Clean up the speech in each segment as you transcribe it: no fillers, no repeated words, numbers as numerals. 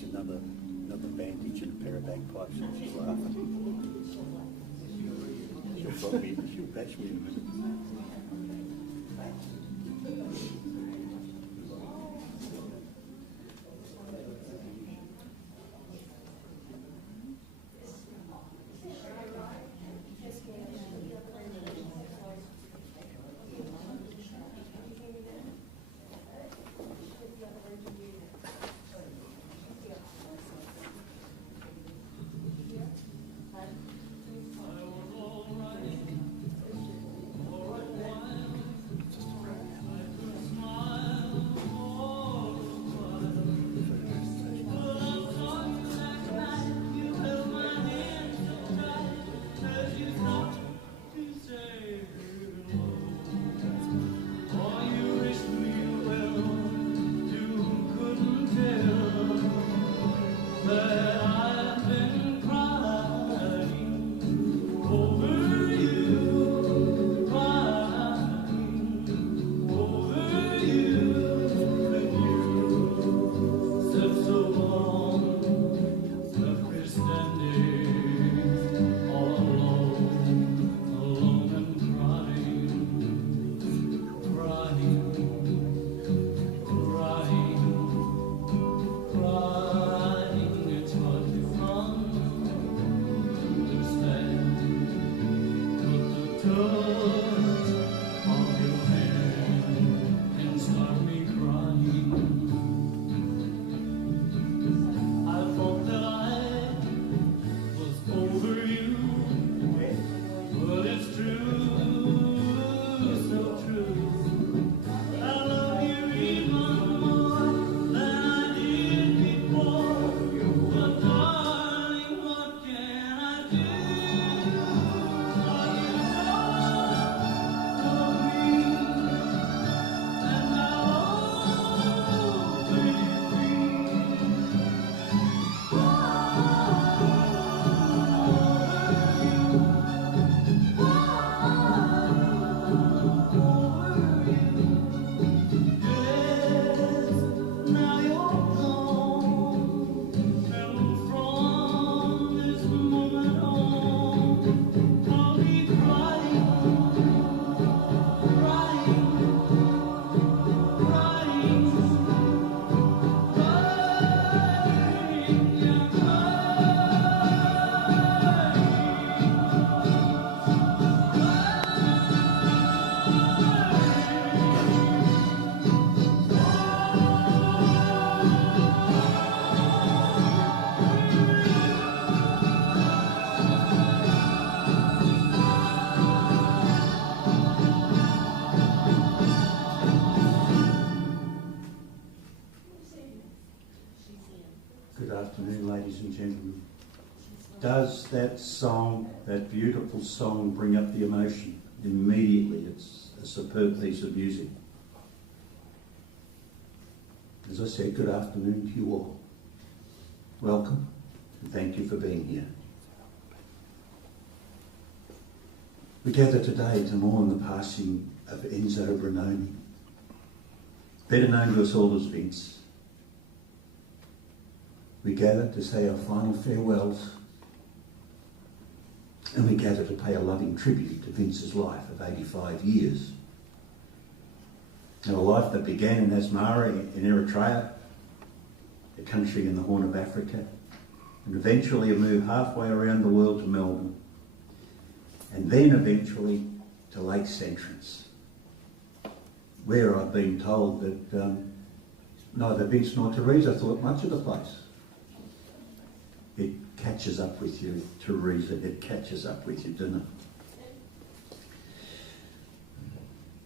needs another bandage and a pair of bagpipes, and she's laughing. She'll bash me in a minute. Ladies and gentlemen, does that song, that beautiful song, bring up the emotion immediately? It's a superb piece of music. As I said, good afternoon to you all. Welcome, and thank you for being here. We gather today to mourn the passing of Enzo Brignoni, better known to us all as Vince. We gather to say our final farewells, and we gather to pay a loving tribute to Vince's life of 85 years. Now, a life that began in Asmara in Eritrea, a country in the Horn of Africa, and eventually a move halfway around the world to Melbourne, and then eventually to Lakes Entrance, where I've been told that neither Vince nor Teresa thought much of the place. It catches up with you, Teresa, it catches up with you, doesn't it?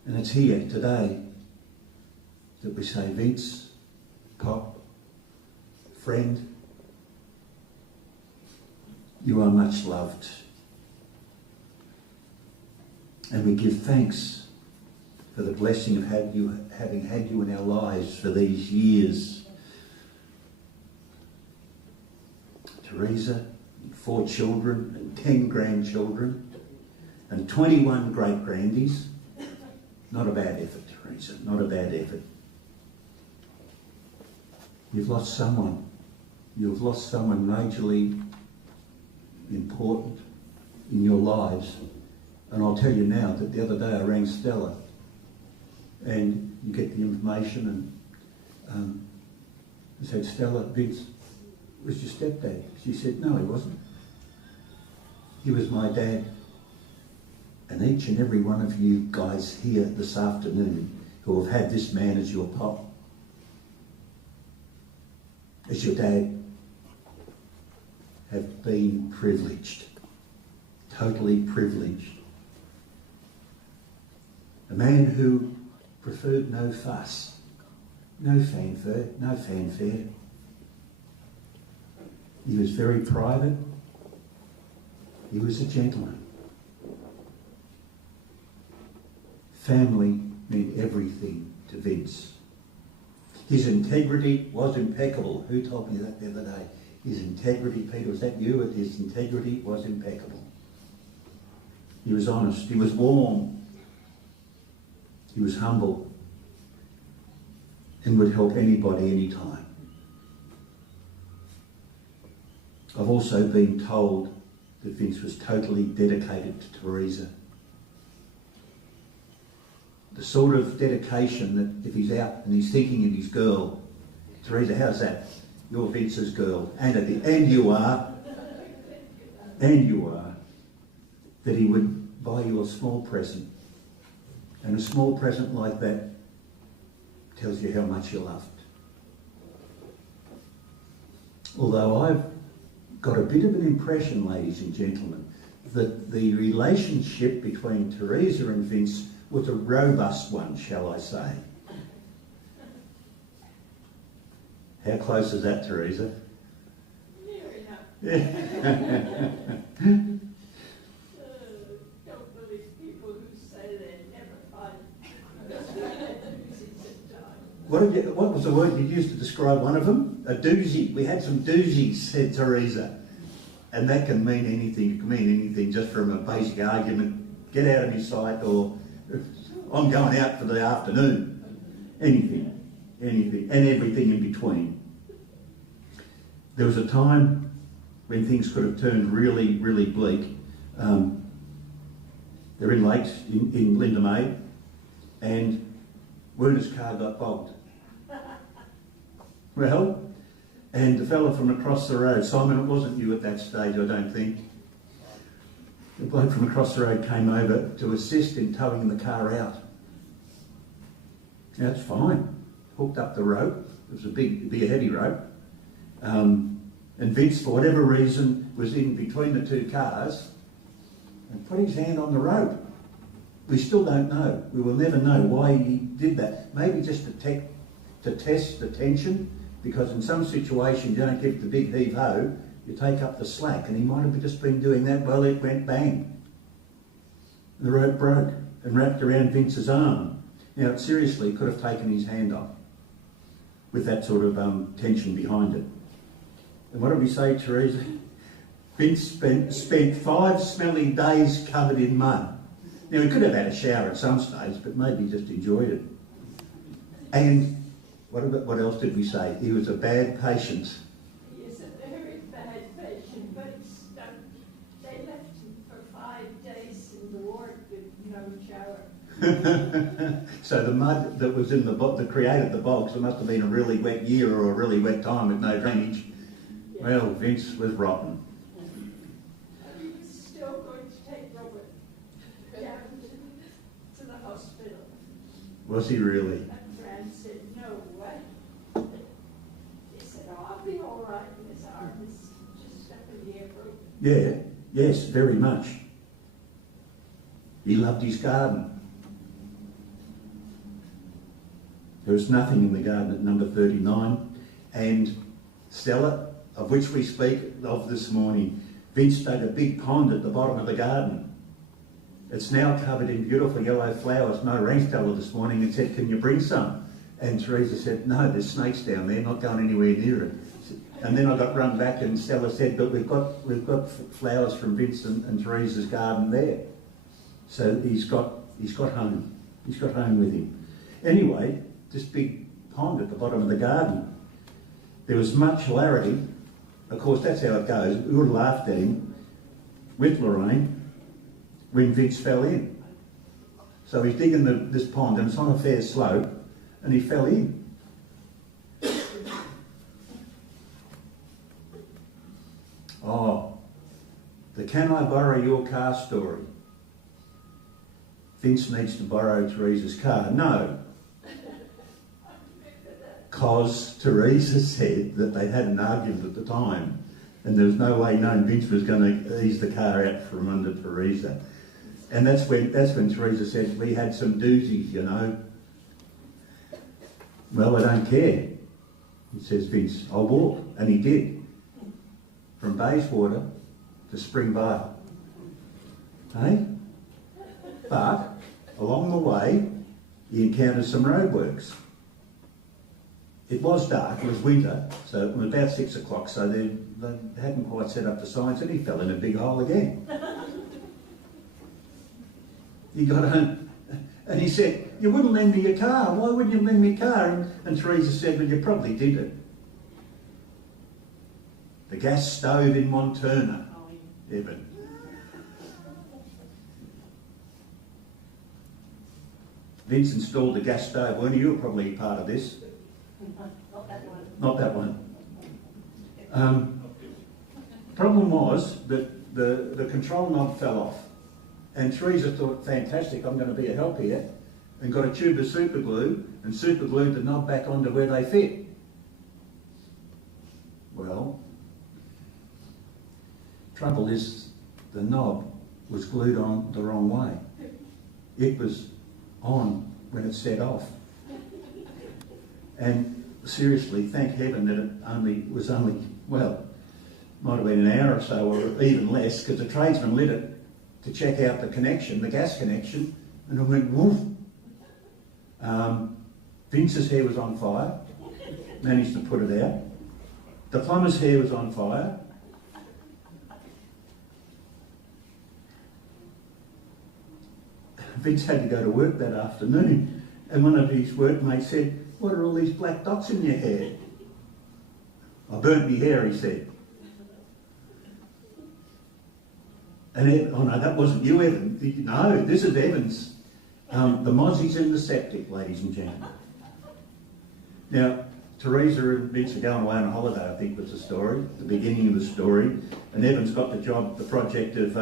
And it's here today that we say, Vince, Pop, friend, you are much loved. And we give thanks for the blessing of having had you in our lives for these years. Teresa, 4 children and 10 grandchildren and 21 great-grandies. Not a bad effort, Teresa, not a bad effort. You've lost someone You've lost someone majorly important in your lives. And I'll tell you now that the other day I rang Stella, and you get the information, and I said, Stella, Vince was your stepdad. She said, no, he wasn't. He was my dad. And each and every one of you guys here this afternoon who have had this man as your pop, as your dad, have been privileged, totally privileged. A man who preferred no fuss, no fanfare. He was very private. He was a gentleman. Family meant everything to Vince. His integrity was impeccable. Who told me that the other day? His integrity, Peter, was that you? His integrity was impeccable. He was honest. He was warm. He was humble. And would help anybody, anytime. I've also been told that Vince was totally dedicated to Teresa. The sort of dedication that if he's out and he's thinking of his girl, Teresa, how's that? You're Vince's girl. And you are, that he would buy you a small present. And a small present like that tells you how much you're loved. Although I've got a bit of an impression, ladies and gentlemen, that the relationship between Teresa and Vince was a robust one, shall I say. How close is that, Teresa? Near enough. Don't believe people who say they never fight. What was the word you used to describe one of them? A doozy. We had some doozies, said Teresa. And that can mean anything. It can mean anything, just from a basic argument. Get out of my sight, or I'm going out for the afternoon. Anything, and everything in between. There was a time when things could have turned really, really bleak. They're in lakes in Linda May, and Werner's car got bogged. Well, and the fella from across the road, Simon, it wasn't you at that stage, I don't think. The bloke from across the road came over to assist in towing the car out. That's fine. Hooked up the rope. It was a heavy rope. And Vince, for whatever reason, was in between the two cars and put his hand on the rope. We still don't know. We will never know why he did that. Maybe just to test the tension, because in some situations you don't give the big heave-ho, you take up the slack, and he might have just been doing that. Well, it went bang. The rope broke and wrapped around Vince's arm. Now, it seriously could have taken his hand off with that sort of tension behind it. And what did we say, Teresa? Vince spent 5 smelly days covered in mud. Now, he could have had a shower at some stage, but maybe he just enjoyed it. And what else did we say? He was a bad patient. He is a very bad patient, but he's stuck. They left him for 5 days in the ward with no shower. So the mud that was in that created the bogs, it must have been a really wet year or a really wet time with no drainage. Yeah. Well, Vince was rotten. And he was still going to take Robert down to the hospital. Was he really? And Fran said, no way. He said, oh, I'll be all right. And his arm is just up in the air. Yeah, yes, very much. He loved his garden. There was nothing in the garden at number 39. And Stella, of which we speak of this morning, Vince dug a big pond at the bottom of the garden. It's now covered in beautiful yellow flowers. Mo rang Stella this morning and said, can you bring some? And Teresa said, no, there's snakes down there, not going anywhere near it. And then I got run back and Stella said, but we've got flowers from Vince and Teresa's garden there. So he's got home. He's got home with him. Anyway, this big pond at the bottom of the garden, there was much hilarity Of course, that's how it goes. We would have laughed at him with Lorraine when Vince fell in. So he's digging this pond and it's on a fair slope and he fell in. Oh, the can I borrow your car story. Vince needs to borrow Teresa's car. No. Because Teresa said that they had an argument at the time and there was no way known Vince was going to ease the car out from under Teresa. And that's when Teresa said, we had some doozies, you know. Well, I don't care, says Vince. I'll walk. And he did. From Bayswater to Spring Bar. Hey? But along the way, he encountered some roadworks. It was dark, it was winter, so it was about 6 o'clock, so they hadn't quite set up the signs and he fell in a big hole again. He got home and he said, you wouldn't lend me your car, why wouldn't you lend me your car? And Teresa said, well, you probably did it. The gas stove in Montana, Evan. Vince installed the gas stove, weren't you? You were probably part of this. Not that one. Not that one. Problem was that the control knob fell off and Teresa thought, fantastic, I'm going to be a help here, and got a tube of super glue and super glued the knob back onto where they fit. Well, trouble is the knob was glued on the wrong way. It was on when it set off. And seriously, thank heaven that it was only, well, might have been an hour or so or even less, because the tradesman lit it to check out the connection, the gas connection, and it went woof. Vince's hair was on fire, managed to put it out. The plumber's hair was on fire. Vince had to go to work that afternoon, and one of his workmates said, what are all these black dots in your hair? I burnt my hair, he said. And oh no, that wasn't you, Evan. No, this is Evan's. The mozzie's in the septic, ladies and gentlemen. Now, Teresa and Vince are going away on a holiday, I think was the story, the beginning of the story. And Evan's got the project of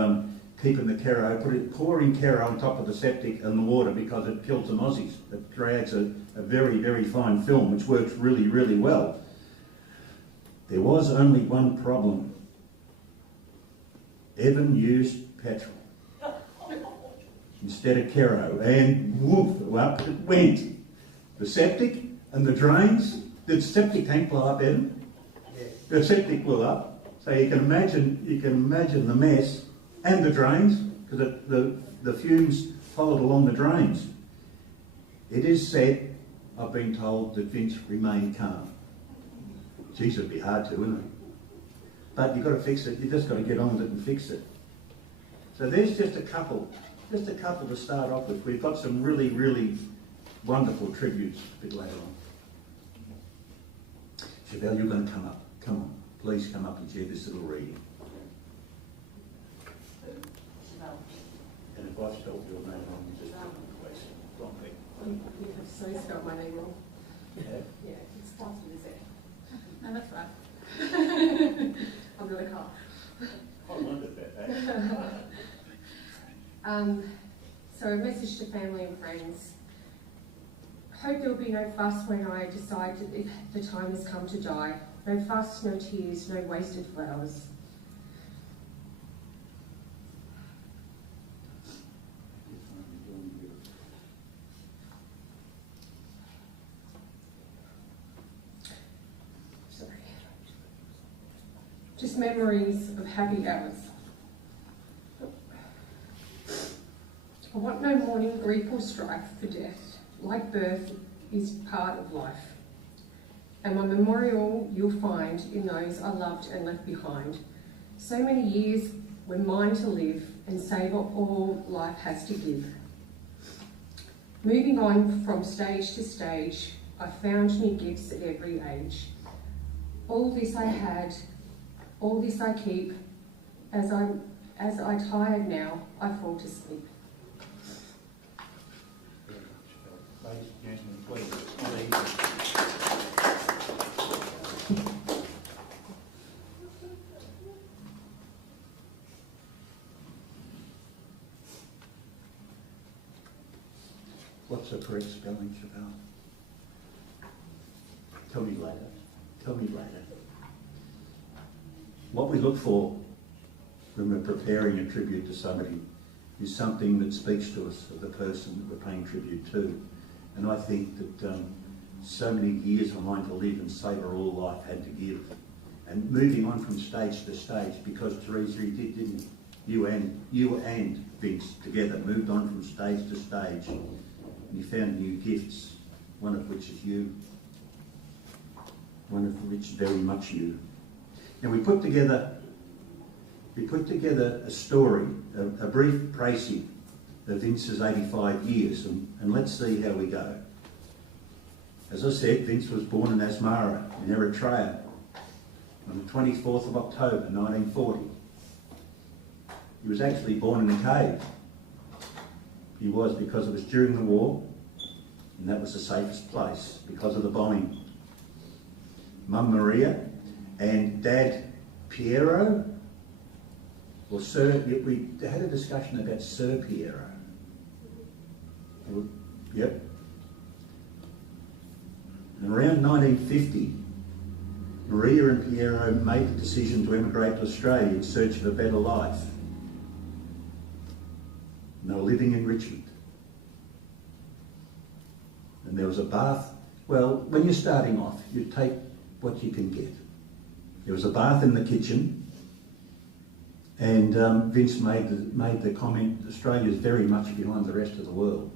keeping the Kero, pouring Kero on top of the septic and the water because it kills the mozzies. It creates a very, very fine film which works really, really well. There was only one problem. Evan used petrol instead of Kero, and woof, up it went. The septic and the drains. Did the septic tank blow up, Evan? Yeah. The septic blew up, so you can imagine the mess. And the drains, because the fumes followed along the drains. It is said, I've been told, that Vince remained calm. Geez, it'd be hard to, wouldn't it? But you've got to fix it. You've just got to get on with it and fix it. So there's just a couple to start off with. We've got some really, really wonderful tributes a bit later on. Chevelle, you're going to come up. Come on, please come up and share this little reading. And if I spelled your name wrong, you just put it in place. Wrong thing. You have so spelled my name wrong. Yeah? Yeah, it starts with a Z. No, that's right. I'm not a car. I wondered about that. So a message to family and friends. Hope there will be no fuss when I decide if the time has come to die. No fuss, no tears, no wasted flowers. Just memories of happy hours. I want no mourning, grief or strife for death. Like birth is part of life. And my memorial you'll find in those I loved and left behind. So many years were mine to live and savour all life has to give. Moving on from stage to stage, I found new gifts at every age. All this I had All this I keep. As I tired now, I fall to sleep. Ladies and gentlemen, please, it's not easy. What's the correct spelling, Chevelle? Tell me later. Tell me later. What we look for when we're preparing a tribute to somebody is something that speaks to us of the person that we're paying tribute to. And I think that so many years of mine to live and savour all life had to give. And moving on from stage to stage, because Teresa, you did, didn't you? You and Vince together moved on from stage to stage, and you found new gifts, one of which is you, one of which is very much you. Now we put together a story, a brief précis of Vince's 85 years, and let's see how we go. As I said, Vince was born in Asmara, in Eritrea, on the 24th of October 1940. He was actually born in a cave. He was, because it was during the war, and that was the safest place because of the bombing. Mum Maria and Dad Piero, or Sir, we had a discussion about Sir Piero. Yep. And around 1950, Maria and Piero made the decision to emigrate to Australia in search of a better life. And they were living in Richmond. And there was a bath. Well, when you're starting off, you take what you can get. There was a bath in the kitchen, and Vince made the comment, Australia's very much behind the rest of the world.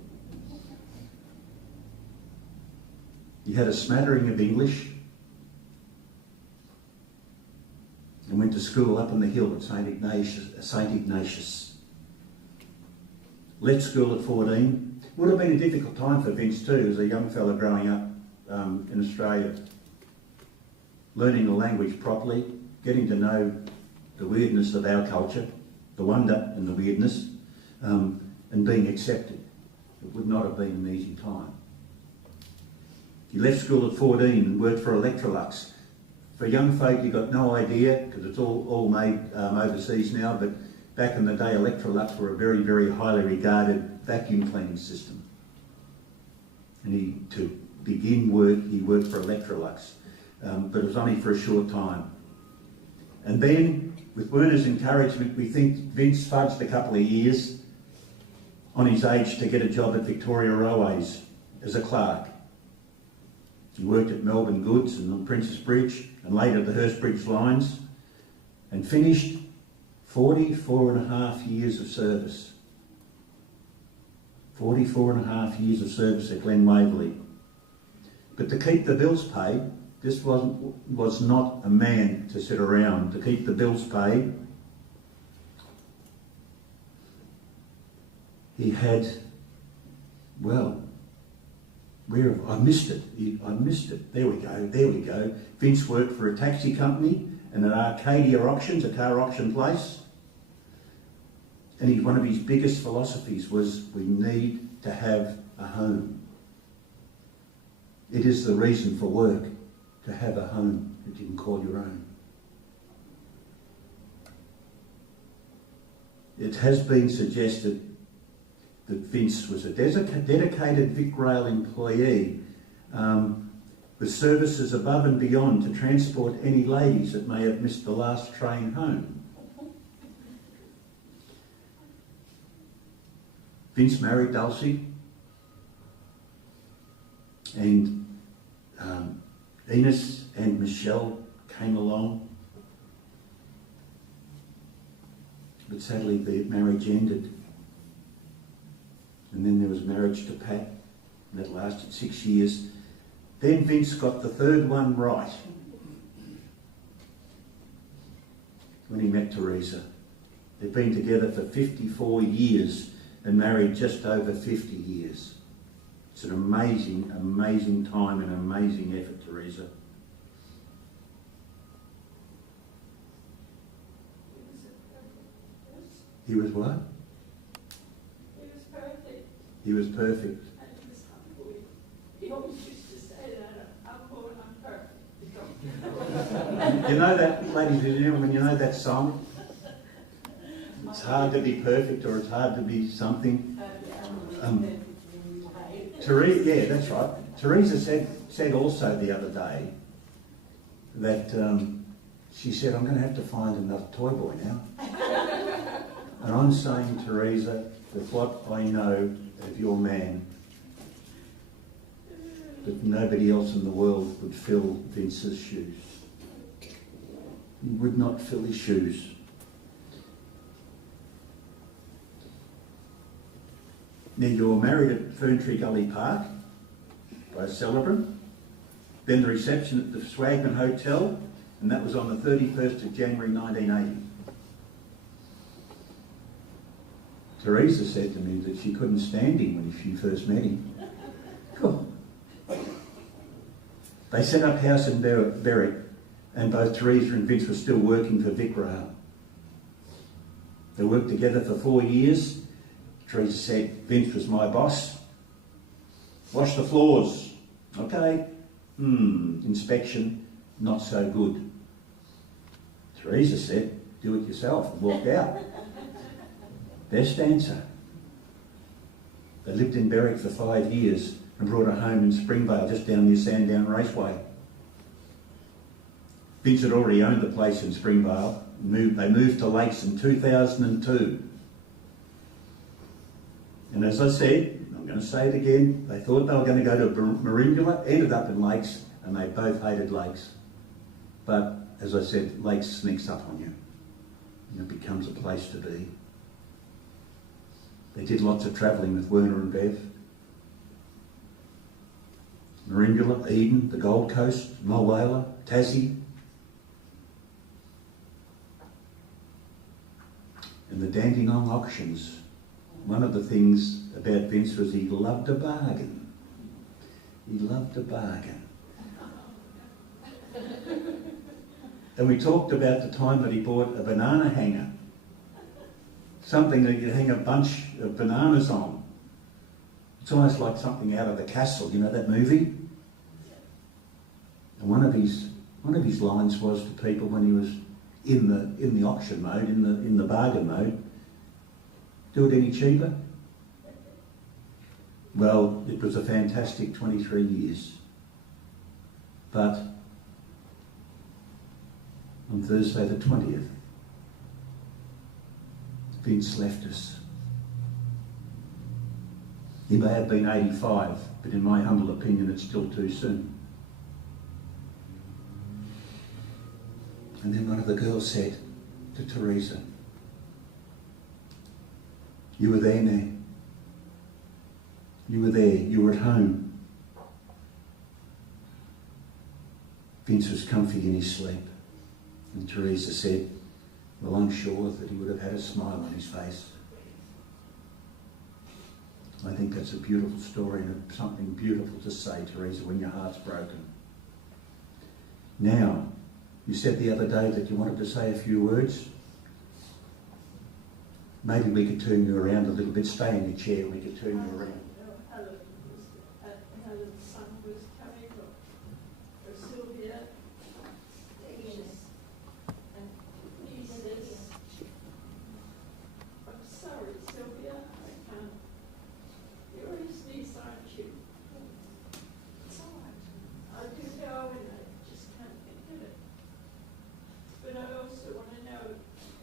He had a smattering of English and went to school up on the hill at St Ignatius. Left school at 14. Would have been a difficult time for Vince too, as a young fella growing up in Australia. Learning the language properly, getting to know the weirdness of our culture, the wonder and the weirdness, and being accepted. It would not have been an easy time. He left school at 14 and worked for Electrolux. For young folk, you got no idea, because it's all made overseas now, but back in the day, Electrolux were a very, very highly regarded vacuum cleaning system. And to begin work, he worked for Electrolux, but it was only for a short time. And then, with Werner's encouragement, we think Vince fudged a couple of years on his age to get a job at Victoria Railways as a clerk. He worked at Melbourne Goods and on Princess Bridge and later the Hurstbridge lines, and finished 44 and a half years of service. 44 and a half years of service at Glen Waverley. But to keep the bills paid, this was not a man to sit around. To keep the bills paid, he had, well, I missed it. I missed it. There we go. Vince worked for a taxi company and at Arcadia Auctions, a car auction place. And one of his biggest philosophies was, we need to have a home. It is the reason for work, to have a home that you can call your own. It has been suggested that Vince was a dedicated VicRail employee with services above and beyond to transport any ladies that may have missed the last train home. Vince married Dulcie, and Enos and Michelle came along, but sadly the marriage ended. And then there was marriage to Pat, and that lasted 6 years. Then Vince got the third one right when he met Teresa. They've been together for 54 years and married just over 50 years. It's an amazing, amazing time and amazing effort, Teresa. He was what? He was perfect. He was perfect. And he was humble. He always used to say that, I'm poor and I'm perfect. You know that, ladies and gentlemen, you know that song? It's hard to be perfect, or it's hard to be something. Teresa, yeah, that's right. Teresa said also the other day that she said, I'm going to have to find another toy boy now. And I'm saying, Teresa, with what I know of your man, that nobody else in the world would fill Vince's shoes. He would not fill his shoes. Now, you were married at Ferntree Gully Park by a celebrant. Then the reception at the Swagman Hotel, and that was on the 31st of January 1980. Teresa said to me that she couldn't stand him when she first met him. Cool. They set up house in Berwick, and both Teresa and Vince were still working for Vic Rail. They worked together for 4 years. Teresa said, Vince was my boss. Wash the floors. Okay. Inspection, not so good. Teresa said, do it yourself, and walked out. Best answer. They lived in Berwick for 5 years and brought her home in Springvale, just down near Sandown Raceway. Vince had already owned the place in Springvale. They moved to Lakes in 2002. And as I said, I'm going to say it again, they thought they were going to go to Maringula, ended up in Lakes, and they both hated Lakes. But as I said, Lakes sneaks up on you, and it becomes a place to be. They did lots of travelling with Werner and Bev. Maringula, Eden, the Gold Coast, Mulwala, Tassie. And the Dandenong auctions. One of the things about Vince was he loved a bargain. He loved a bargain. And we talked about the time that he bought a banana hanger. Something that you hang a bunch of bananas on. It's almost like something out of The Castle, you know that movie? And one of his lines was to people when he was in the auction mode, in the bargain mode, do it any cheaper? Well, it was a fantastic 23 years. But on Thursday the 20th, Vince left us. He may have been 85, but in my humble opinion, it's still too soon. And then one of the girls said to Teresa, you were there now. You were there. You were at home. Vince was comfy in his sleep. And Teresa said, well, I'm sure that he would have had a smile on his face. I think that's a beautiful story and something beautiful to say, Teresa, when your heart's broken. Now, you said the other day that you wanted to say a few words. Maybe we could turn you around a little bit. Stay in your chair, we could turn you around. Helen's son was coming for Sylvia. He says, I'm sorry, Sylvia, I can't. You're his niece, aren't you? It's all right. I do know, and I just can't think of it. But I also want to know,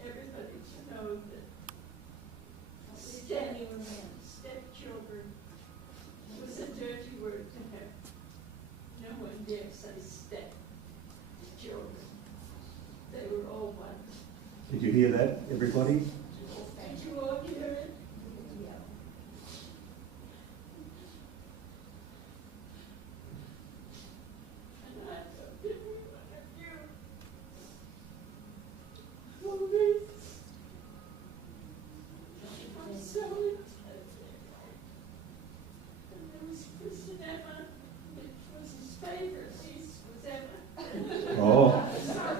everybody to know that stepchildren was a dirty word to her. No one dare say stepchildren. They were all one. Did you hear that, everybody? Did you all hear it? Yeah. And I loved every one of you. Always. I'm so and there was Chris and Emma, which was his favourite niece, was Emma. Oh. Sorry.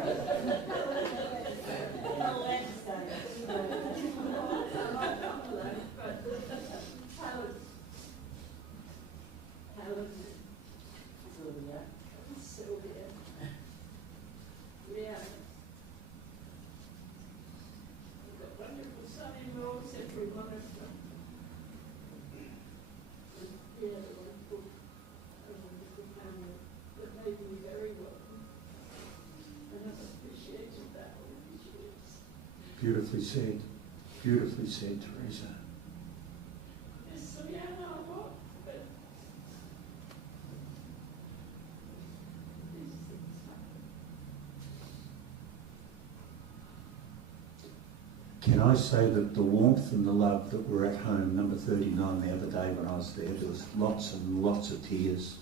Beautifully said. Beautifully said, Teresa. Yes, so yeah, no, what? But these things happen. Can I say that the warmth and the love that were at home, number 39 the other day when I was there was lots and lots of tears.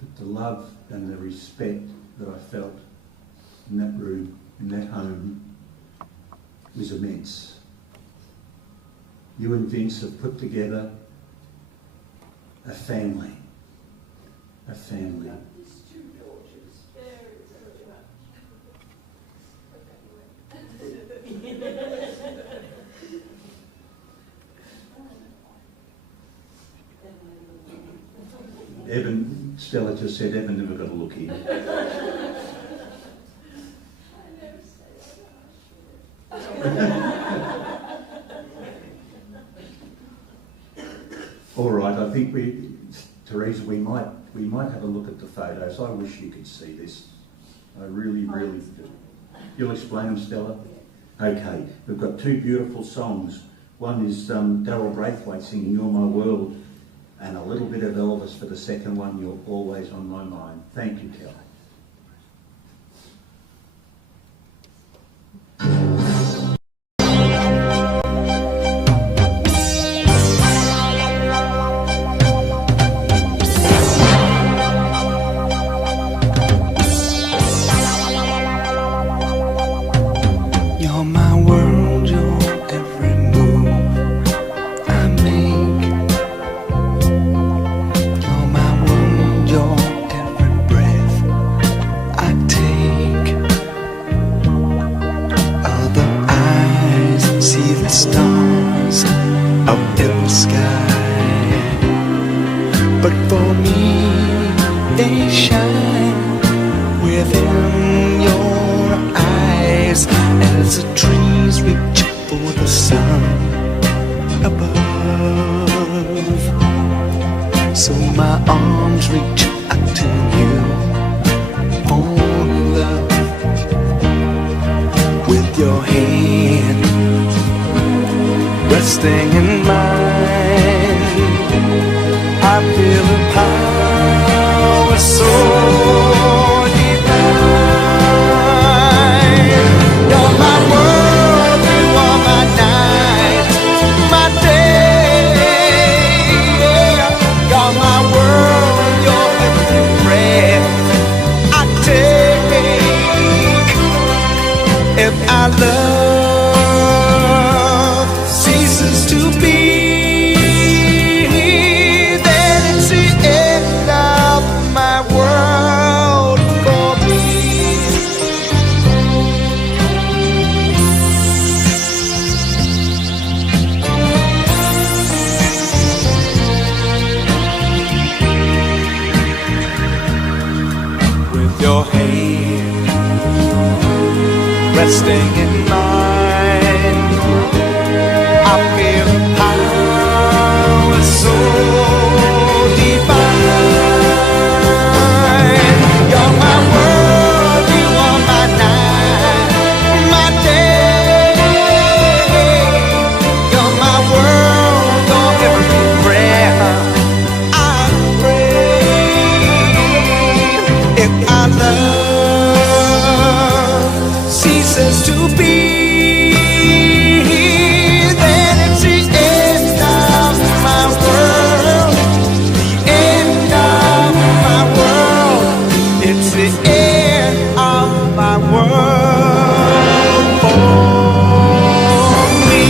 That the love and the respect that I felt in that room, in that home, was immense. You and Vince have put together a family. A family. Got these two daughters very, very much. Evan, Stella just said Evan never got a look here. I never say that. All right, I think Teresa, we might have a look at the photos. I wish you could see this. I really do. You'll explain them, Stella? Okay, we've got two beautiful songs. One is Daryl Braithwaite singing You're My World, and a little bit of Elvis for the second one, You're Always on My Mind. Thank you, Kelly. You're my world, you're every move I make. You're my world, you're every breath I take. Other eyes see the stars up in the sky, but for me they shine within your eyes, as the trees reach for the sun above. So my arms reach out to you for love. With your hand resting in mine, I feel a power so divine. You're my world, you are my night, my day. You're my world, you're every breath I take. If our love ceases to be, then it's the end of my world for me. With your hand resting in mine, I feel a power so divine. You're my world, you are my night, my day. You're my world, you're every breath I breathe. If our love ceases to be, then it's the end of my world, the end of my world. It's the end of my world for me.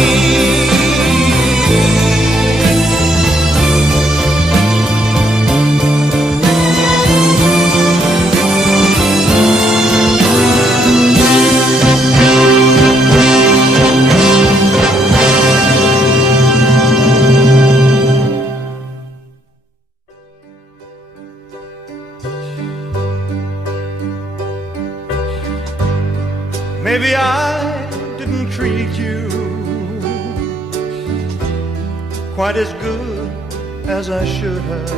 Maybe I didn't treat you quite as good as I should have.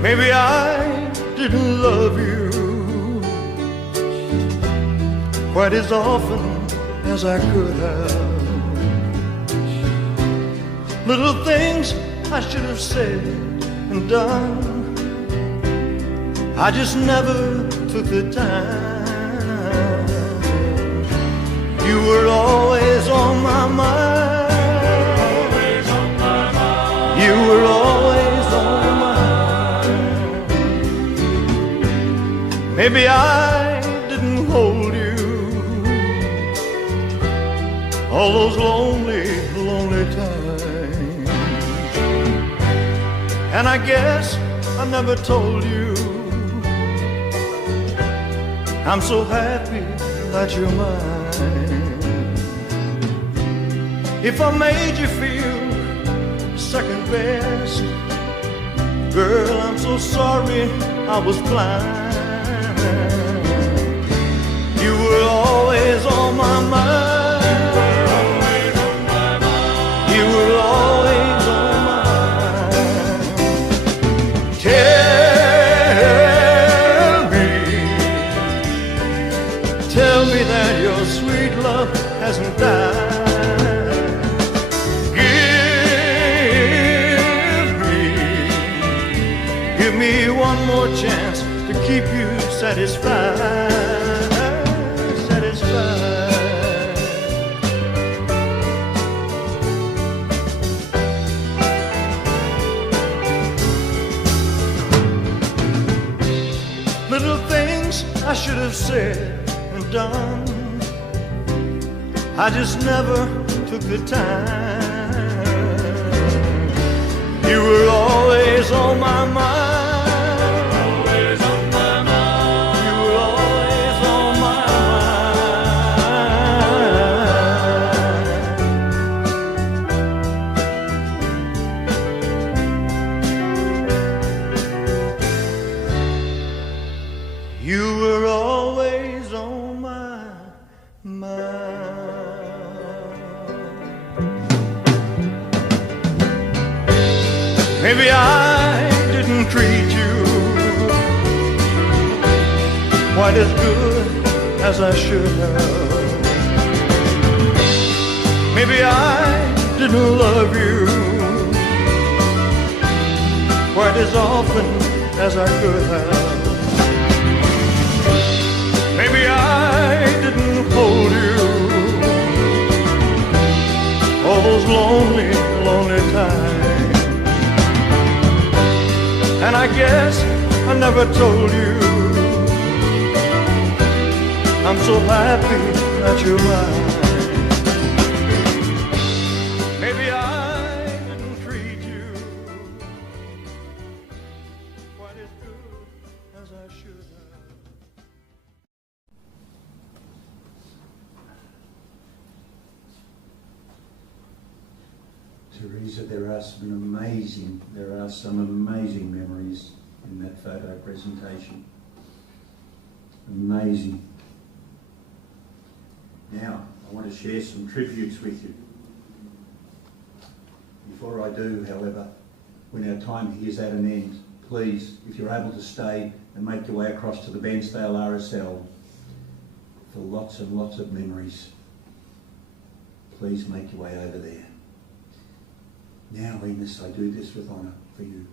Maybe I didn't love you quite as often as I could have. Little things I should have said and done, I just never took the time. You were always on my mind. Always on my mind. You were always on my mind. Maybe I didn't hold you all those lonely, lonely times. And I guess I never told you I'm so happy that you're mine. If I made you feel second best, girl, I'm so sorry I was blind. You were always on my mind. You were always on my mind. Tell me that your sweet love hasn't died. Give me one more chance to keep you satisfied. Little things I should have said and done, I just never took the time. You were always on my mind. Always on my mind. You were always on my mind. You were always on my mind. Maybe I didn't treat you quite as good as I should have. Maybe I didn't love you quite as often as I could have. Maybe I didn't hold you all those lonely, lonely times. And I guess I never told you I'm so happy that you're mine. Maybe I didn't treat you quite as good as I should have. Teresa, there are some amazing memories in that photo presentation. Amazing. Now, I want to share some tributes with you. Before I do, however, when our time here is at an end, please, if you're able to stay and make your way across to the Bairnsdale RSL for lots and lots of memories, please make your way over there. Now, Enos, I do this with honour for you.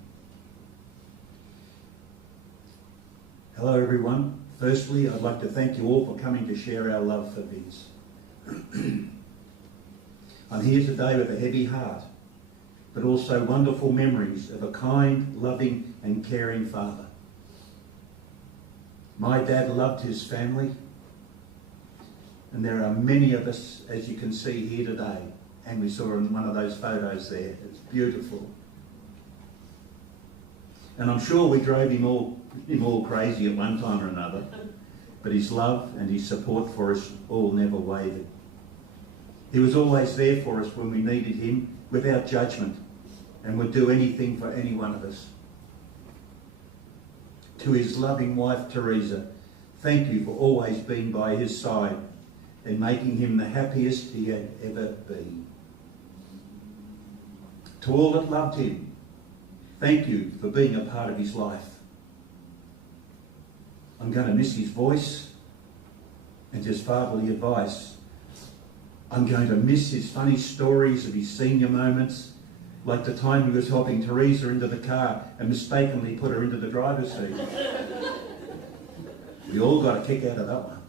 Hello, everyone. Firstly, I'd like to thank you all for coming to share our love for Vince. I'm here today with a heavy heart, but also wonderful memories of a kind, loving and caring father. My dad loved his family, and there are many of us, as you can see here today, and we saw in one of those photos there. It's beautiful. And I'm sure we drove him all crazy at one time or another, but his love and his support for us all never wavered. He was always there for us when we needed him, without judgment, and would do anything for any one of us. To his loving wife, Teresa, thank you for always being by his side and making him the happiest he had ever been. To all that loved him, thank you for being a part of his life. I'm going to miss his voice, and his fatherly advice. I'm going to miss his funny stories of his senior moments, like the time he was helping Teresa into the car and mistakenly put her into the driver's seat. We all got a kick out of that one.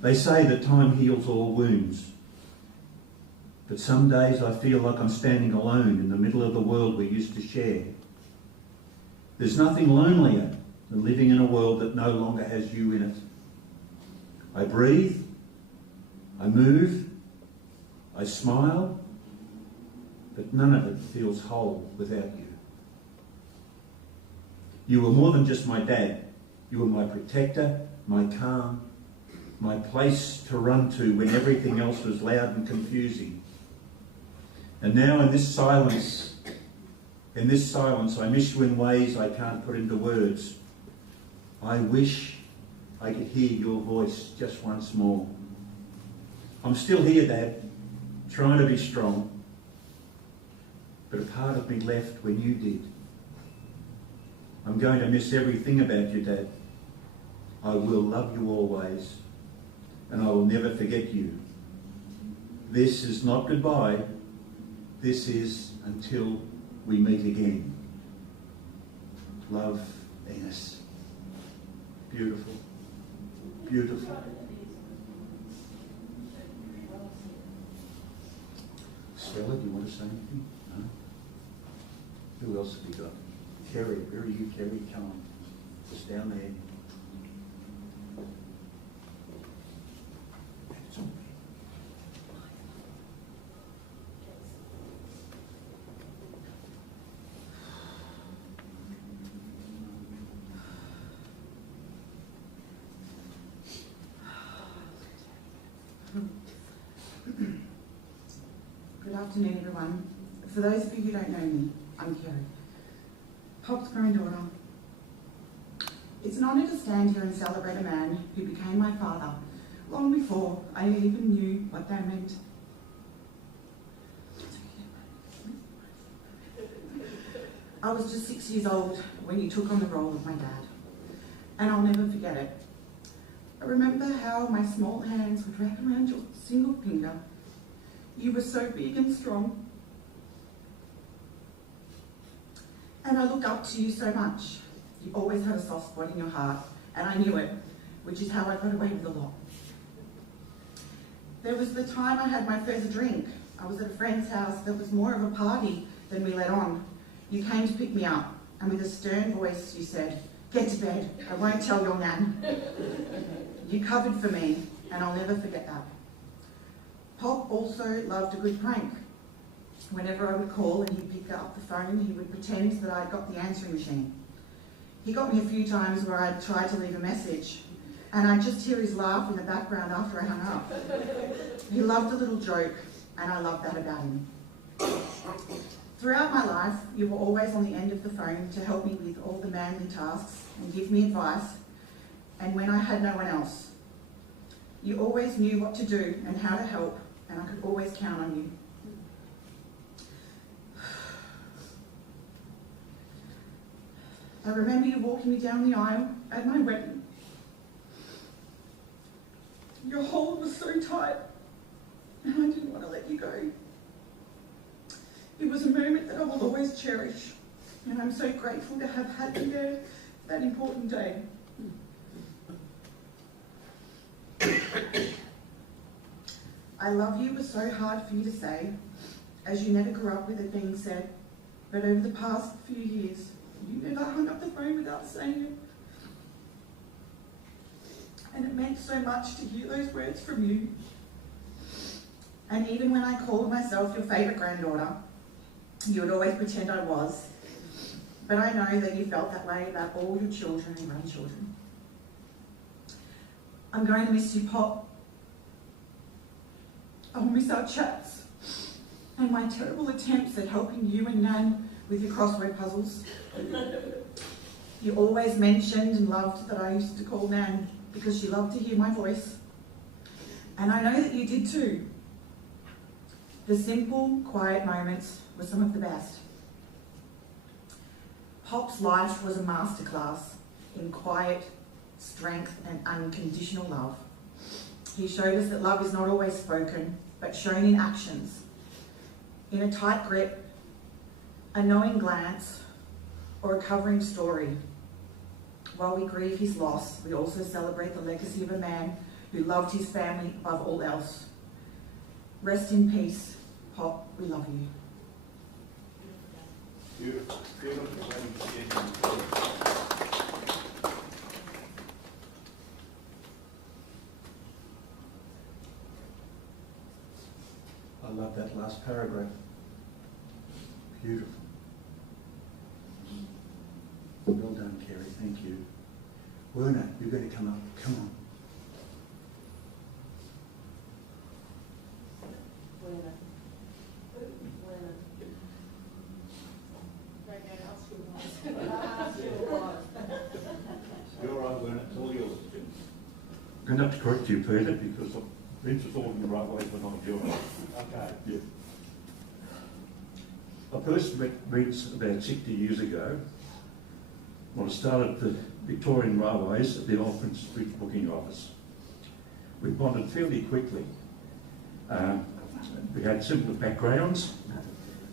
They say that time heals all wounds, but some days I feel like I'm standing alone in the middle of the world we used to share. There's nothing lonelier than living in a world that no longer has you in it. I breathe, I move, I smile, but none of it feels whole without you. You were more than just my dad. You were my protector, my calm, my place to run to when everything else was loud and confusing. And now in this silence, I miss you in ways I can't put into words. I wish I could hear your voice just once more. I'm still here, Dad, trying to be strong, but a part of me left when you did. I'm going to miss everything about you, Dad. I will love you always, and I will never forget you. This is not goodbye. This is until we meet again. Love, Enos. Beautiful. Beautiful. Stella, do you want to say anything? No? Who else have we got? Kerry, where are you, Kerry? Come on. Just down there. Good afternoon, everyone. For those of you who don't know me, I'm Kerry, Pop's granddaughter. It's an honour to stand here and celebrate a man who became my father long before I even knew what that meant. I was just 6 years old when you took on the role of my dad, and I'll never forget it. I remember how my small hands would wrap around your single finger. You were so big and strong. And I look up to you so much. You always had a soft spot in your heart, and I knew it, which is how I got away with a lot. There was the time I had my first drink. I was at a friend's house that was more of a party than we let on. You came to pick me up, and with a stern voice you said, "Get to bed, I won't tell your nan." You covered for me, and I'll never forget that. Pop also loved a good prank. Whenever I would call and he'd pick up the phone, he would pretend that I'd got the answering machine. He got me a few times where I'd tried to leave a message, and I'd just hear his laugh in the background after I hung up. He loved a little joke, and I loved that about him. Throughout my life, you were always on the end of the phone to help me with all the manly tasks and give me advice, and when I had no one else. You always knew what to do and how to help, and I could always count on you. I remember you walking me down the aisle at my wedding. Your hold was so tight, and I didn't want to let you go. It was a moment that I will always cherish, and I'm so grateful to have had you there that important day. I love you was so hard for you to say, as you never grew up with it being said, but over the past few years, you never hung up the phone without saying it. And it meant so much to hear those words from you. And even when I called myself your favourite granddaughter, you would always pretend I was. But I know that you felt that way about all your children and grandchildren. I'm going to miss you, Pop. I'll miss our chats and my terrible attempts at helping you and Nan with your crossword puzzles. You always mentioned and loved that I used to call Nan because she loved to hear my voice. And I know that you did too. The simple, quiet moments were some of the best. Pop's life was a masterclass in quiet, strength, and unconditional love. He showed us that love is not always spoken, but shown in actions, in a tight grip, a knowing glance, or a covering story. While we grieve his loss, we also celebrate the legacy of a man who loved his family above all else. Rest in peace, Pop, we love you. I love that last paragraph. Beautiful. Well done, Kerry. Thank you. Werner, you're going to come up. Come on. You're right, Werner. It's all yours. I'm going to have to correct you, Peter, because Vince was all in the right way when I joined. Okay. Yeah. I first met Vince about 60 years ago when I started the Victorian Railways at the old Prince Street booking office. We bonded fairly quickly. We had similar backgrounds.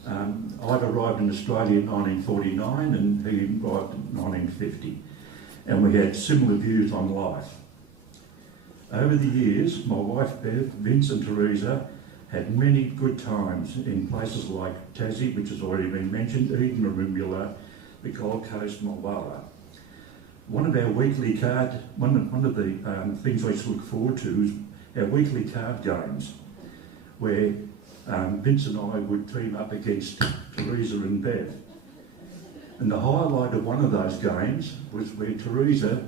I'd arrived in Australia in 1949 and he arrived in 1950. And we had similar views on life. Over the years, my wife Bev, Vince and Teresa had many good times in places like Tassie, which has already been mentioned, Eden, Merimbula, the Gold Coast, Mulwala. One of the things I used to look forward to is our weekly card games, where Vince and I would team up against Teresa and Bev. And the highlight of one of those games was where Teresa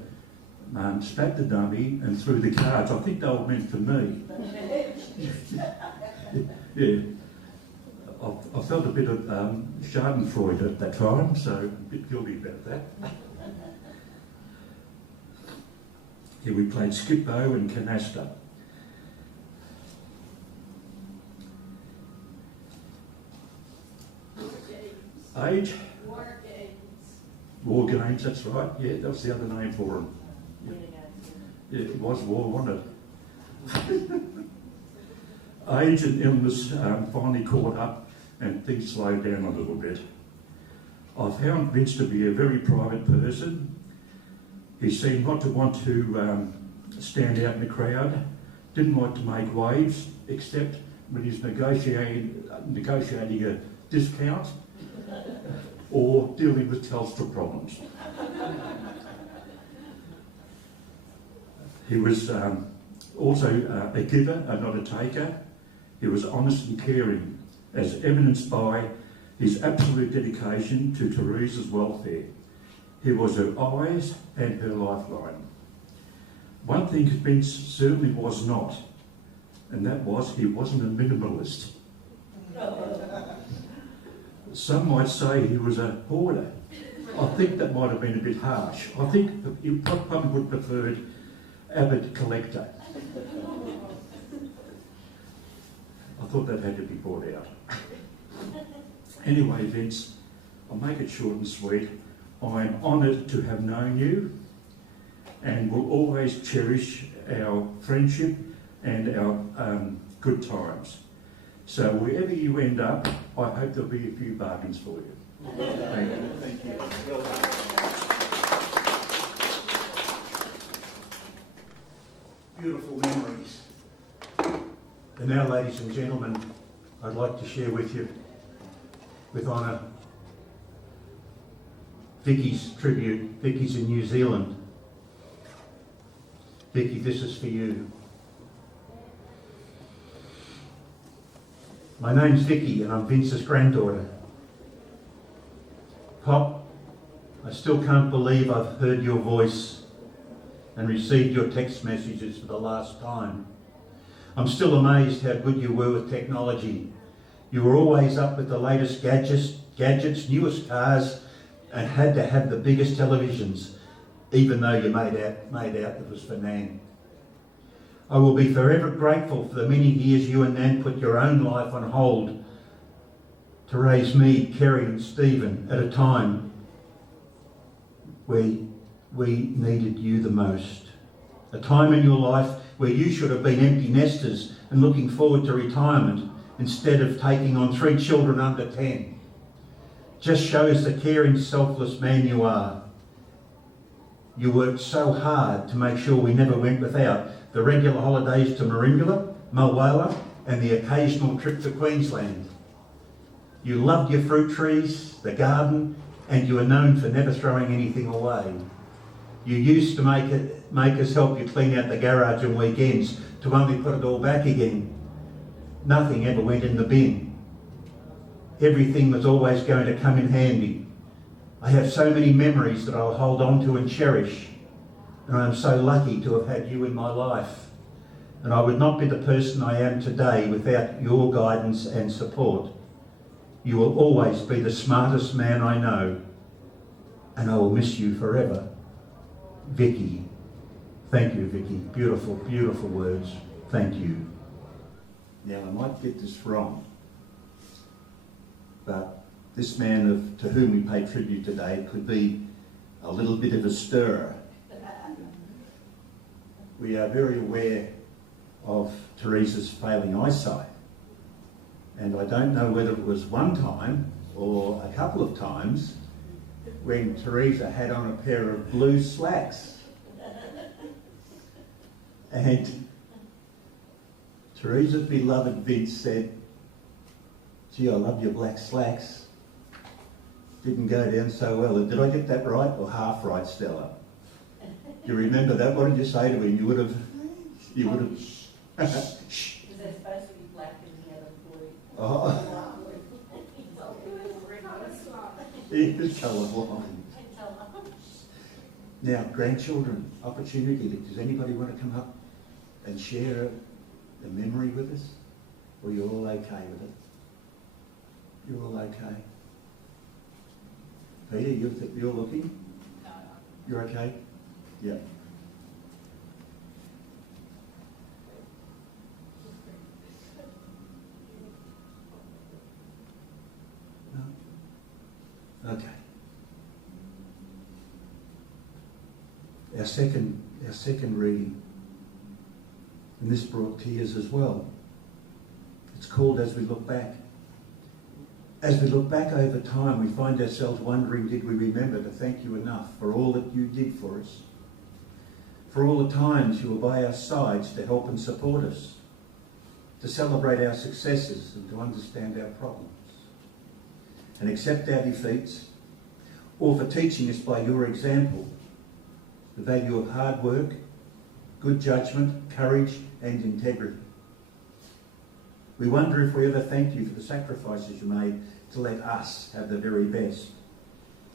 spat the dummy and threw the cards. I think they were meant for me. Yeah. I felt a bit of schadenfreude at that time, so a bit guilty about that. Yeah, we played Skippo and Canasta. Age? War games. War games, that's right. Yeah, that was the other name for them. Yeah, it was war, wasn't it? Age and illness finally caught up and things slowed down a little bit. I found Vince to be a very private person. He seemed not to want to stand out in the crowd, didn't like to make waves, except when he's negotiating a discount or dealing with Telstra problems. He was also a giver and not a taker. He was honest and caring, as evidenced by his absolute dedication to Teresa's welfare. He was her eyes and her lifeline. One thing Vince certainly was not, and that was he wasn't a minimalist. Some might say he was a hoarder. I think that might have been a bit harsh. I think that he probably would have preferred avid collector. I thought that had to be brought out. Anyway, Vince, I'll make it short and sweet. I'm honoured to have known you and will always cherish our friendship and our good times. So wherever you end up, I hope there'll be a few bargains for you. Thank you. Thank you. Well done. Beautiful memories. And now, ladies and gentlemen, I'd like to share with you, with honour, Vicky's tribute. Vicky's in New Zealand. Vicky, this is for you. My name's Vicky and I'm Vince's granddaughter. Pop, I still can't believe I've heard your voice and received your text messages for the last time. I'm still amazed how good you were with technology. You were always up with the latest gadgets, newest cars, and had to have the biggest televisions, even though you made out it was for Nan. I will be forever grateful for the many years you and Nan put your own life on hold to raise me, Kerry and Stephen at a time where we needed you the most. A time in your life where you should have been empty nesters and looking forward to retirement instead of taking on 3 children under 10. Just shows the caring, selfless man you are. You worked so hard to make sure we never went without the regular holidays to Merimbula, Mulwala, and the occasional trip to Queensland. You loved your fruit trees, the garden, and you were known for never throwing anything away. You used to make us help you clean out the garage on weekends to only put it all back again. Nothing ever went in the bin. Everything was always going to come in handy. I have so many memories that I'll hold on to and cherish, and I'm so lucky to have had you in my life. And I would not be the person I am today without your guidance and support. You will always be the smartest man I know, and I will miss you forever. Vicky. Thank you, Vicky. Beautiful, beautiful words. Thank you. Now, I might get this wrong, but this man to whom we pay tribute today could be a little bit of a stirrer. We are very aware of Teresa's failing eyesight, and I don't know whether it was one time or a couple of times when Teresa had on a pair of blue slacks. And Teresa's beloved Vince said, "Gee, I love your black slacks." Didn't go down so well. Did I get that right or half right, Stella? Do you remember that? What did you say to him? You would have... Shh. Because they're supposed to be black and the other blue. Oh. He was colourblind. Now, grandchildren, opportunity. Does anybody want to come up and share a memory with us? Or you're all okay with it? You're all okay? Peter, you're looking? No. You're okay? Yeah. No? Okay. Our second reading, and this brought tears as well. It's called As We Look Back. As we look back over time, we find ourselves wondering, did we remember to thank you enough for all that you did for us? For all the times you were by our sides to help and support us, to celebrate our successes and to understand our problems, and accept our defeats, or for teaching us by your example the value of hard work, good judgment, courage and integrity. We wonder if we ever thanked you for the sacrifices you made to let us have the very best.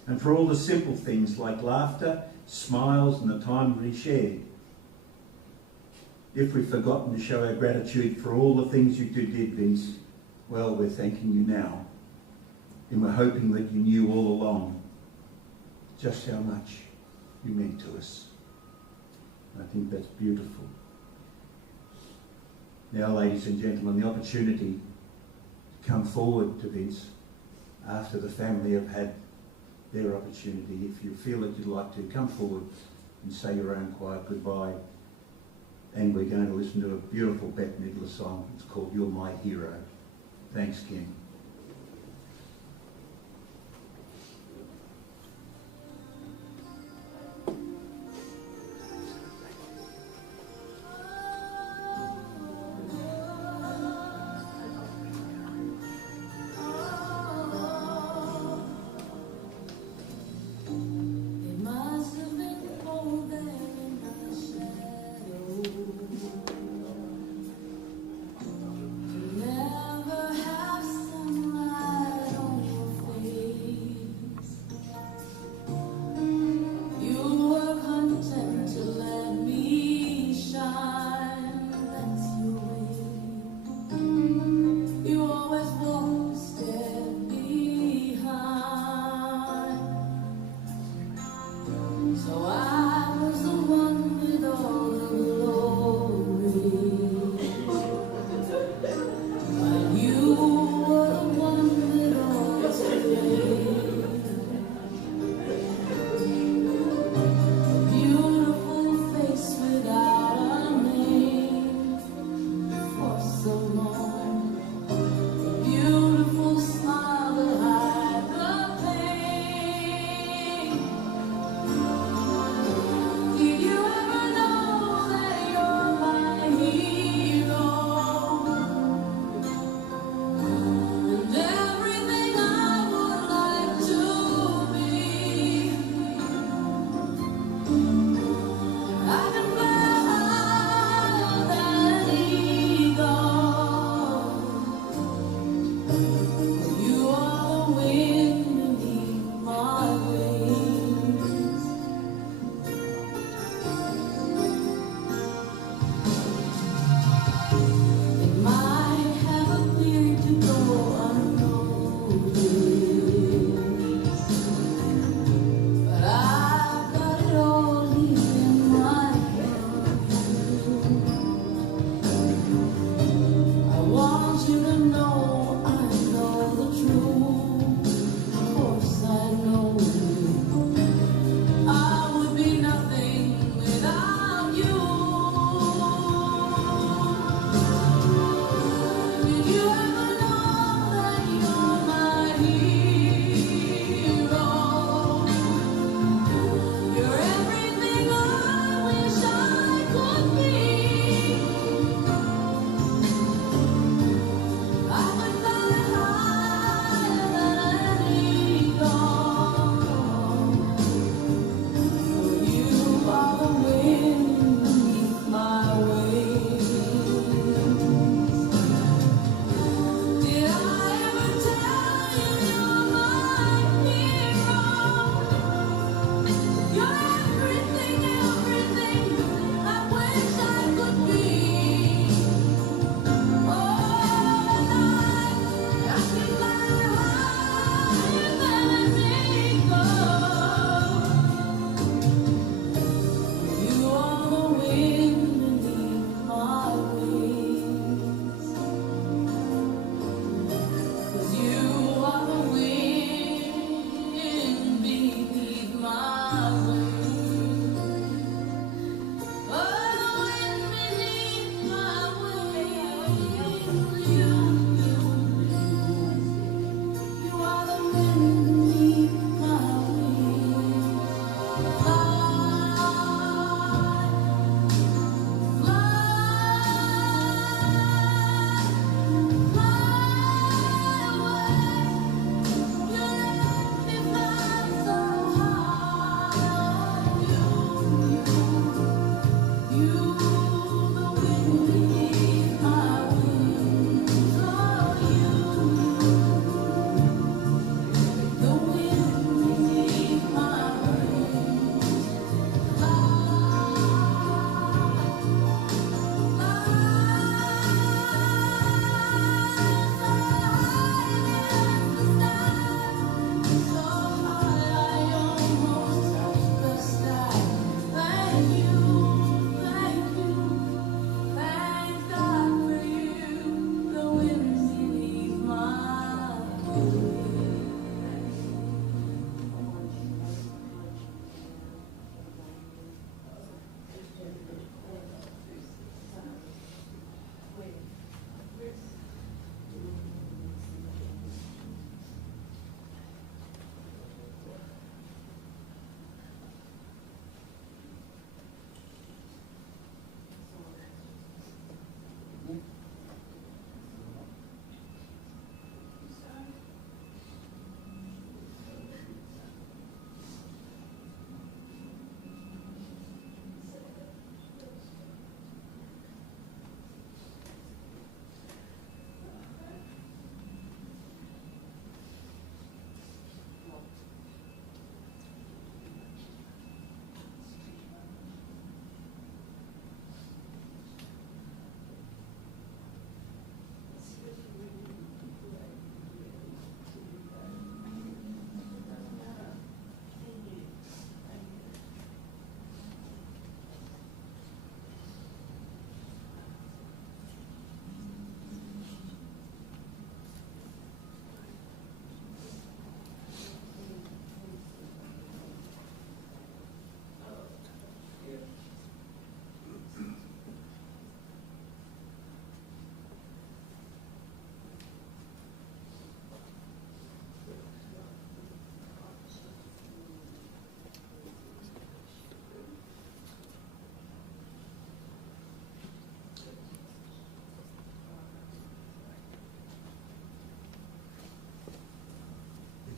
And for all the simple things like laughter, smiles and the time we shared. If we've forgotten to show our gratitude for all the things you did, Vince, well, we're thanking you now. And we're hoping that you knew all along just how much you meant to us. I think that's beautiful. Now, ladies and gentlemen, the opportunity to come forward to Vince after the family have had their opportunity. If you feel that you'd like to, come forward and say your own quiet goodbye. And we're going to listen to a beautiful Bette Midler song. It's called You're My Hero. Thanks, Ken. Never have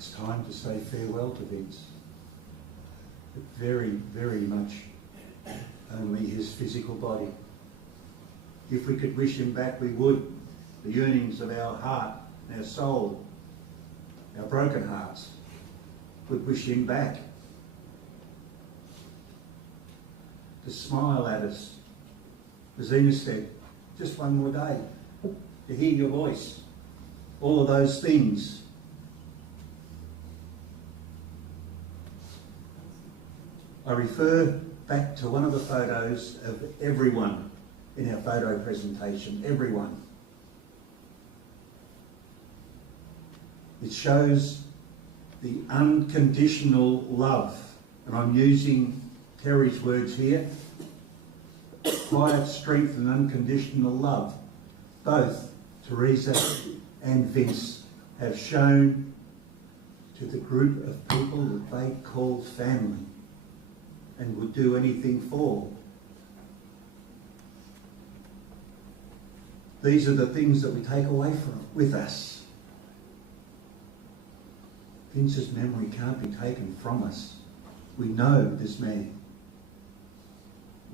It's time to say farewell to Vince. But very, very much only his physical body. If we could wish him back, we would. The yearnings of our heart, our soul, our broken hearts would wish him back. To smile at us. As Zena said, just one more day. To hear your voice. All of those things. I refer back to one of the photos of everyone in our photo presentation. Everyone. It shows the unconditional love, and I'm using Terry's words here, quiet strength and unconditional love, both Teresa and Vince have shown to the group of people that they call family and would do anything for. These are the things that we take away with us. Vince's memory can't be taken from us. We know this man.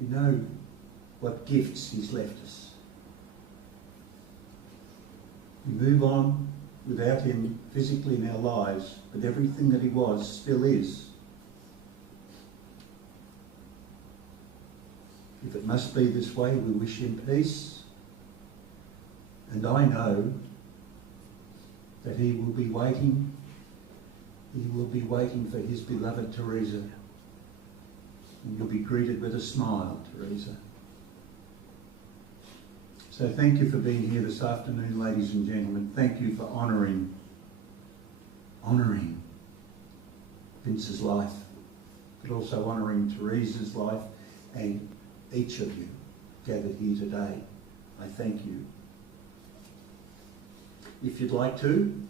We know what gifts he's left us. We move on without him physically in our lives, but everything that he was still is. If it must be this way, we wish him peace. And I know that he will be waiting. He will be waiting for his beloved Teresa. And you'll be greeted with a smile, Teresa. So thank you for being here this afternoon, ladies and gentlemen. Thank you for honouring Vince's life, but also honouring Teresa's life and each of you gathered here today. I thank you. If you'd like to,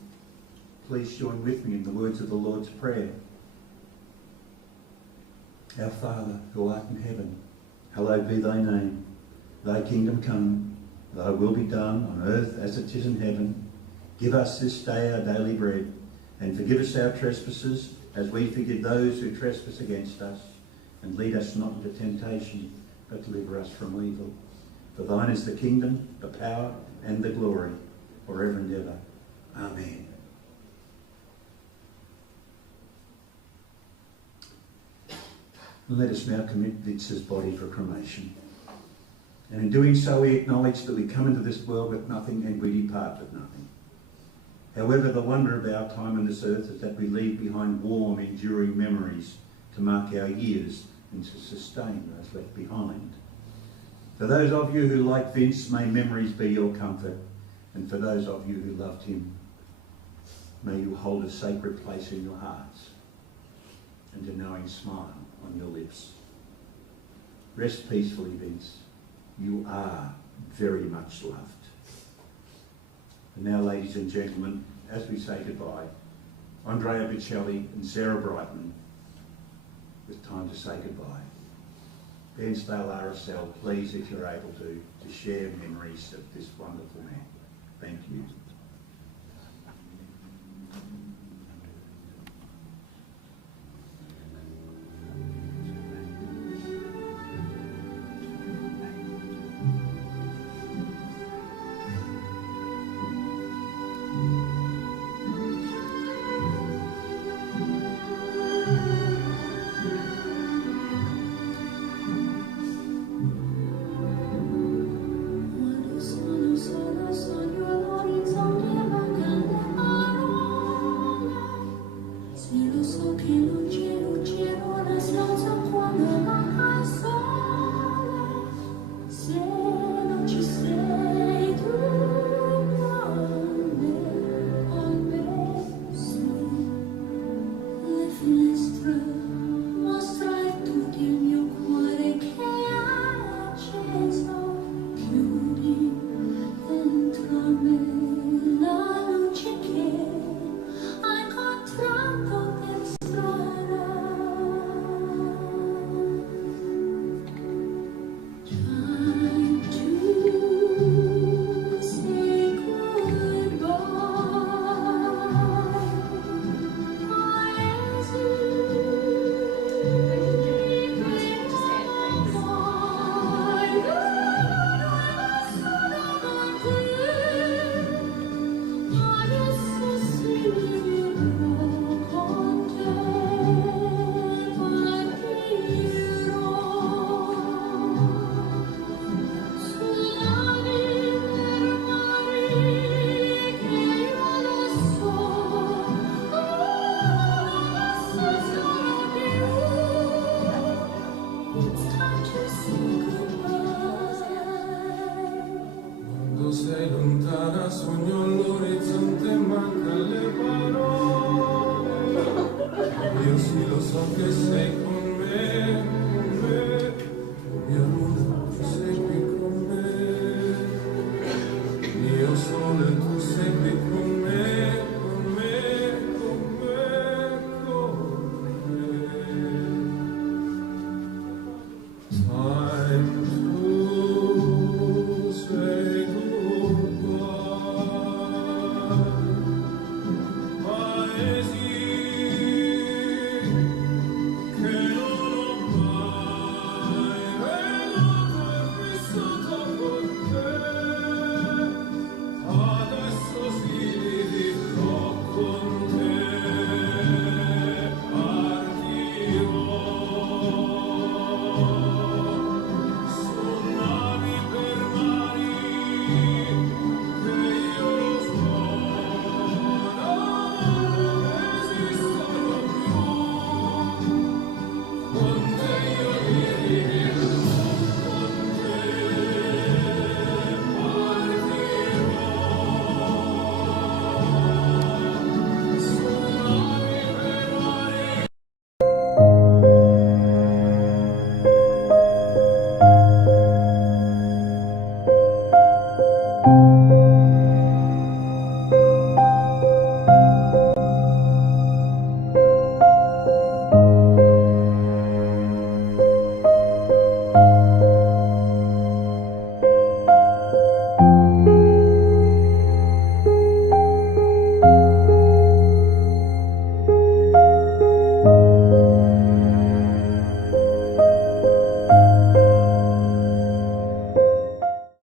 please join with me in the words of the Lord's Prayer. Our Father, who art in heaven, hallowed be thy name. Thy kingdom come, thy will be done on earth as it is in heaven. Give us this day our daily bread, and forgive us our trespasses as we forgive those who trespass against us. And lead us not into temptation, but deliver us from evil. For thine is the kingdom, the power, and the glory, forever and ever. Amen. And let us now commit Vince's body for cremation. And in doing so, we acknowledge that we come into this world with nothing and we depart with nothing. However, the wonder of our time on this earth is that we leave behind warm, enduring memories to mark our years and to sustain those left behind. For those of you who, like Vince, may memories be your comfort. And for those of you who loved him, may you hold a sacred place in your hearts and a knowing smile on your lips. Rest peacefully, Vince. You are very much loved. And now, ladies and gentlemen, as we say goodbye, Andrea Bocelli and Sarah Brightman, with time to say goodbye. Bairnsdale RSL, please, if you're able to share memories of this wonderful man. Thank you. lo so che sei con me, mia luna, tu sei qui con me, mio sole, tu sei qui con me.